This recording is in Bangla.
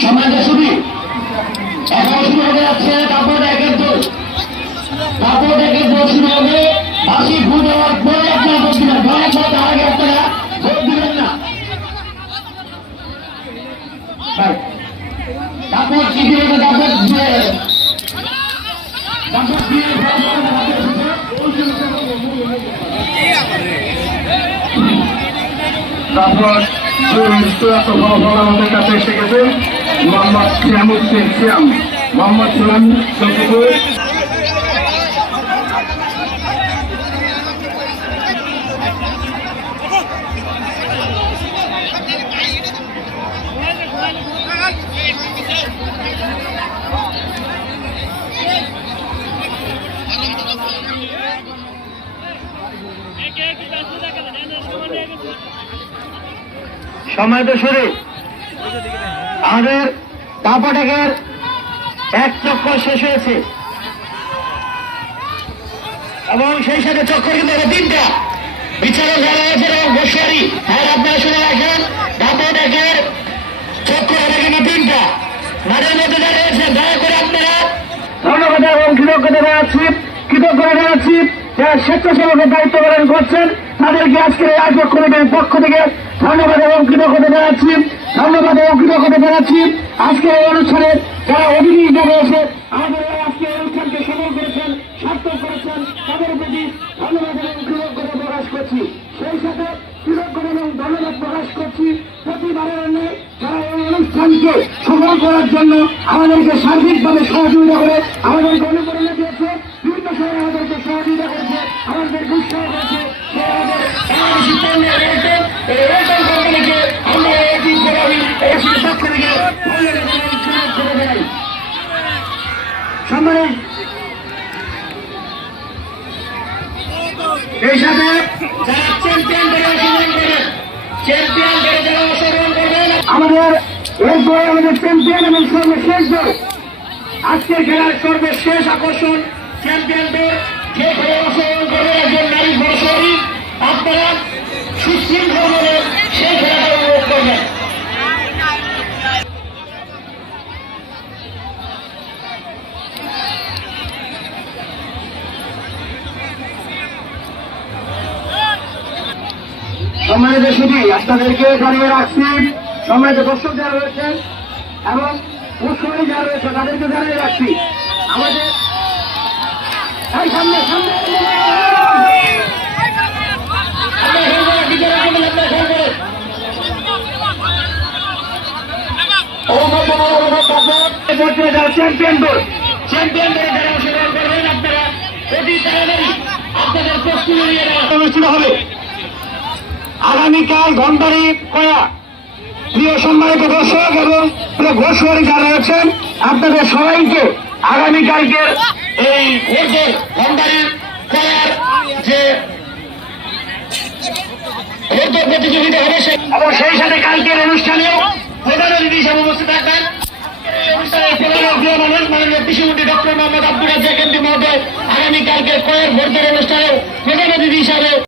সমাজ শুধু এখন শুরু হয়ে যাচ্ছে। তারপর চূড়ান্ত ফলাফল আমাদের কাছে এসে গেছে মোহাম্মদ সিয়ামুদ্দিন সিয়াম। মোহাম্মদ সিয়াম চন্দ্রপুর সময় তো শুরু। আমাদের কাপড়ের এক চক্কর শেষ হয়েছে। এবং সেই সাথে চক্কর কিন্তু আরও তিনটা। বিচারক যারা আছেন এবং গোস্বারি হ্যাঁ আপনারা শুনে রাখেন কাপড়ের চক্কর আরও কিন্তু তিনটা। মাঝের মধ্যে যারা রয়েছেন, দয়া করে আপনারা ধন্যবাদ এবং কৃতজ্ঞতা জানাচ্ছি। কৃতজ্ঞতা জানাচ্ছি যারা স্বেচ্ছাসেবকের দায়িত্ব পালন করছেন। তাদেরকে আজকে আয়োজক কমিটির পক্ষ থেকে ধন্যবাদ এবং কৃতজ্ঞতা জানাচ্ছি। ধন্যবাদ এবং কৃতজ্ঞতা জানাচ্ছি। আজকের এই অনুষ্ঠানে যারা হিসাবে এসে আমাদের এই অনুষ্ঠানকে সফল করেছেন, সার্থক করেছেন, তাদের প্রতি ধন্যবাদ এবং কৃতজ্ঞতা প্রকাশ করছি। সেই সাথে কৃতজ্ঞতা এবং ধন্যবাদ প্রকাশ করছি প্রতিবারের ন্যায় যারা এই অনুষ্ঠানকে সফল করার জন্য আমাদেরকে সার্বিকভাবে সহযোগিতা করে আমাদেরকে অনুপ্রেরণা দিয়েছে বিভিন্ন সময় আমাদেরকে সহযোগিতা করেছে আমাদেরকে উৎসাহ করেছে। এই করে সাথে যারা চ্যাম্পিয়ন দলে অংশগ্রহণ করবেন চ্যাম্পিয়ন দলে যারা অংশগ্রহণ করবেন আমাদের এরপরে আমাদের চ্যাম্পিয়ন এবং সর্বশেষ দল আজকের খেলার সর্বশেষ আকর্ষণ চ্যাম্পিয়ন খেলে অংশগ্রহণ করবে একজন নারী বড়সরি আপনারা করবেন। সম্মানিত সুদী আপনাদেরকে জানিয়ে রাখছি, সম্মানিত দর্শক যারা রয়েছেন এবং উৎসবী যারা রয়েছে তাদেরকে জানিয়ে রাখছি, আমাদের আগামীকাল ঘন্টারি কয়া। প্রিয় সম্মানিত দর্শক এবং প্রিয় ঘোষবাড়ি যারা রয়েছেন আপনাদের সবাইকে আগামীকালকের এই ভোটের ঘন্টারি কয়ার যে ভোটের প্রতিযোগিতা হবে সে- এবং সেই সাথে কালকের অনুষ্ঠানেও প্রধান অতিথি হিসেবে উপস্থিত থাকবেন। ডক্টর মোহাম্মদ আব্দুল রাজ্জাক এমপি মহোদয়। আগামীকালকে কয়ের ভোটের অনুষ্ঠানেও প্রধান হিসাবে